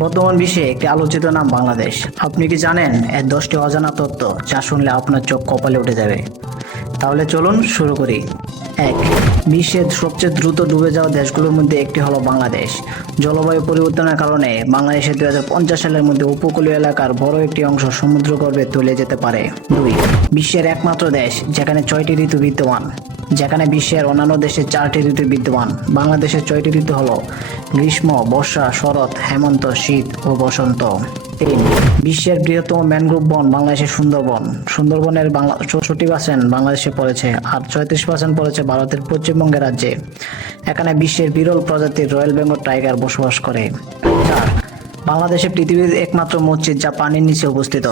বর্তমান বিশ্বে একটি আলোচিত নাম বাংলাদেশ। আপনি কি জানেন এর দশটি অজানা তত্ত্ব যা শুনলে আপনার চোখ কপালে উঠে যাবে? তাহলে চলুন শুরু করি। এক, বিশ্বের সবচেয়ে দ্রুত ডুবে যাওয়া দেশগুলোর মধ্যে একটি হলো বাংলাদেশ। জলবায়ু পরিবর্তনের কারণে বাংলাদেশের দুই হাজার পঞ্চাশ সালের মধ্যে উপকূলীয় এলাকার বড় একটি অংশ সমুদ্রগর্ভে তুলে যেতে পারে। দুই, বিশ্বের একমাত্র দেশ যেখানে ছয়টি ঋতু বিদ্যমান। যেখানে বিশ্বের অন্যান্য দেশে চারটি ঋতু বিদ্যমান। বাংলাদেশের ছয়টি ঋতু হলো গ্রীষ্ম, বর্ষা, শরৎ, হেমন্ত, শীত ও বসন্ত। তিন, বিশ্বের বৃহত্তম ম্যানগ্রোভ বন বাংলাদেশের সুন্দরবন। সুন্দরবনের বাংলা চৌষট্টি পার্সেন্ট বাংলাদেশে পড়েছে আর ছয়ত্রিশ পার্সেন্ট পড়েছে ভারতের পশ্চিমবঙ্গের রাজ্যে। এখানে বিশ্বের বিরল প্রজাতির রয়্যাল বেঙ্গল টাইগার বসবাস করে। চার বাংলাদেশে পৃথিবীর একমাত্র মসজিদ যা পানির নিচে অবস্থিত।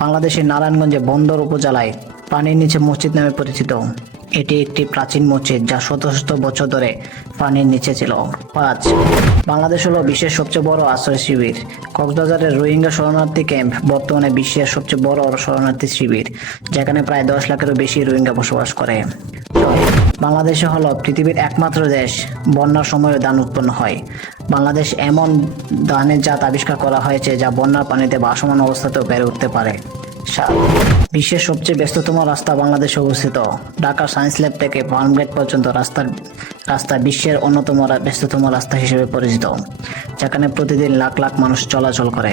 বাংলাদেশের নারায়ণগঞ্জে বন্দর উপজেলায় পানির নিচে মসজিদ নামে পরিচিত। এটি একটি প্রাচীন মসজিদ যা শত শত বছর ধরে পানির নিচে ছিল। পাঁচ, বাংলাদেশ হলো বিশ্বের সবচেয়ে বড় আশ্রয় শিবির। কক্সবাজারের রোহিঙ্গা শরণার্থী ক্যাম্প বর্তমানে বিশ্বের সবচেয়ে বড় শরণার্থী শিবির, যেখানে প্রায় দশ লাখেরও বেশি রোহিঙ্গা বসবাস করে। বাংলাদেশে হলো পৃথিবীর একমাত্র দেশ। বন্যার সময় ধান উৎপন্ন হয়। বাংলাদেশ এমন ধানের জাত আবিষ্কার করা হয়েছে যা বন্যার পানিতে ভাসমান অবস্থাতেও বেড়ে উঠতে পারে। বিশ্বের সবচেয়ে ব্যস্ততম রাস্তা বাংলাদেশে অবস্থিত। ঢাকা সায়েন্স ল্যাব থেকে ফার্মগেট পর্যন্ত রাস্তার, রাস্তা বিশ্বের অন্যতম ব্যস্ততম রাস্তা হিসেবে পরিচিত। যেখানে প্রতিদিন লাখ লাখ মানুষ চলাচল করে।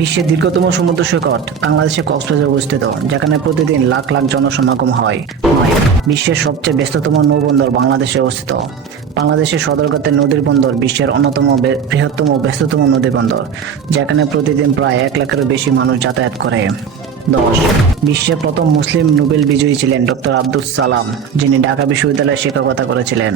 বিশ্বের দীর্ঘতম সমুদ্র সৈকত বাংলাদেশে কক্সবাজার অবস্থিত, যেখানে প্রতিদিন লাখ লাখ জনসমাগম হয়। বিশ্বের সবচেয়ে ব্যস্ততম নৌবন্দর বাংলাদেশে অবস্থিত। বাংলাদেশের সদরঘাটের নদীর বন্দর বিশ্বের অন্যতম বৃহত্তম ব্যস্ততম নদী বন্দর, যেখানে প্রতিদিন প্রায় এক লাখেরও বেশি মানুষ যাতায়াত করে। দশ, বিশ্বের প্রথম মুসলিম নোবেল বিজয়ী ছিলেন ডক্টর আব্দুল সালাম, যিনি ঢাকা বিশ্ববিদ্যালয়ে শিক্ষকতা করেছিলেন।